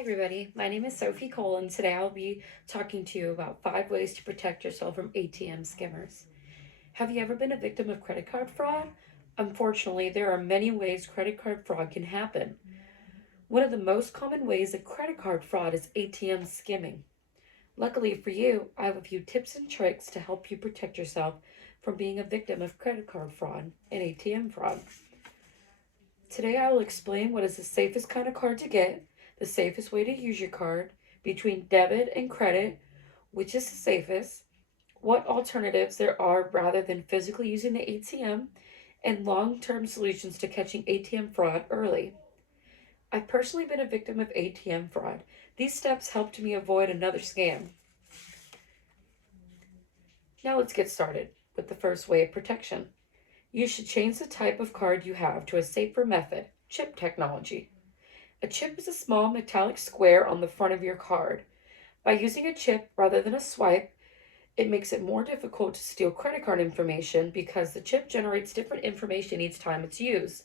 everybody, my name is Sophie Cole, and today I'll be talking to you about 5 ways to protect yourself from ATM skimmers. Have you ever been a victim of credit card fraud? Unfortunately, there are many ways credit card fraud can happen. One of the most common ways of credit card fraud is ATM skimming. Luckily for you, I have a few tips and tricks to help you protect yourself from being a victim of credit card fraud and ATM fraud. Today I will explain what is the safest kind of card to get, the safest way to use your card, between debit and credit, which is the safest, what alternatives there are rather than physically using the ATM, and long-term solutions to catching ATM fraud early. I've personally been a victim of ATM fraud. These steps helped me avoid another scam. Now let's get started with the first way of protection. You should change the type of card you have to a safer method, chip technology. A chip is a small metallic square on the front of your card. By using a chip rather than a swipe, it makes it more difficult to steal credit card information because the chip generates different information each time it's used.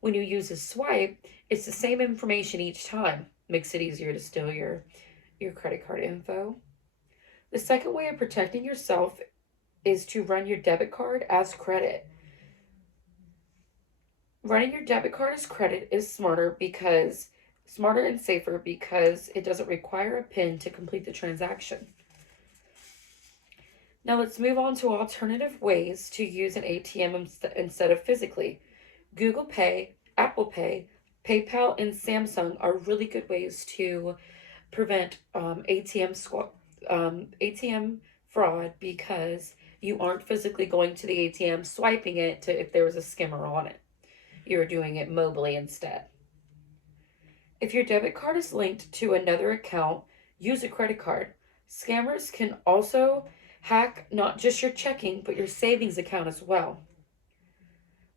When you use a swipe, it's the same information each time. Makes it easier to steal your credit card info. The second way of protecting yourself is to run your debit card as credit. Running your debit card as credit is smarter and safer because it doesn't require a PIN to complete the transaction. Now let's move on to alternative ways to use an ATM instead of physically. Google Pay, Apple Pay, PayPal, and Samsung are really good ways to prevent ATM fraud because you aren't physically going to the ATM swiping it to if there was a skimmer on it. You're doing it mobily instead. If your debit card is linked to another account, use a credit card. Scammers can also hack not just your checking, but your savings account as well.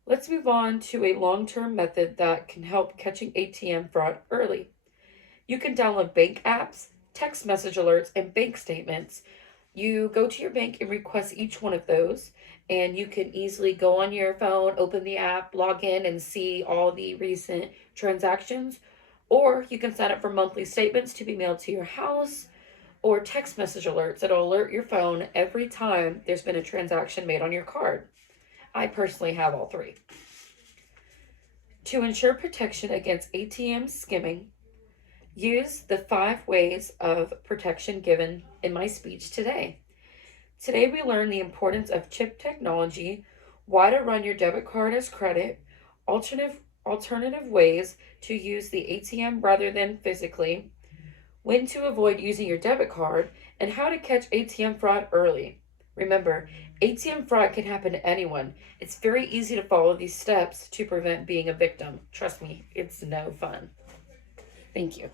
Let's move on to a long-term method that can help catching ATM fraud early. You can download bank apps, text message alerts, and bank statements. You go to your bank and request each one of those, and you can easily go on your phone, open the app, log in, and see all the recent transactions. Or you can sign up for monthly statements to be mailed to your house, or text message alerts that'll alert your phone every time there's been a transaction made on your card. I personally have all three. To ensure protection against ATM skimming, use the 5 ways of protection given in my speech today. Today we learn the importance of chip technology, why to run your debit card as credit, alternative ways to use the ATM rather than physically, when to avoid using your debit card, and how to catch ATM fraud early. Remember, ATM fraud can happen to anyone. It's very easy to follow these steps to prevent being a victim. Trust me, it's no fun. Thank you.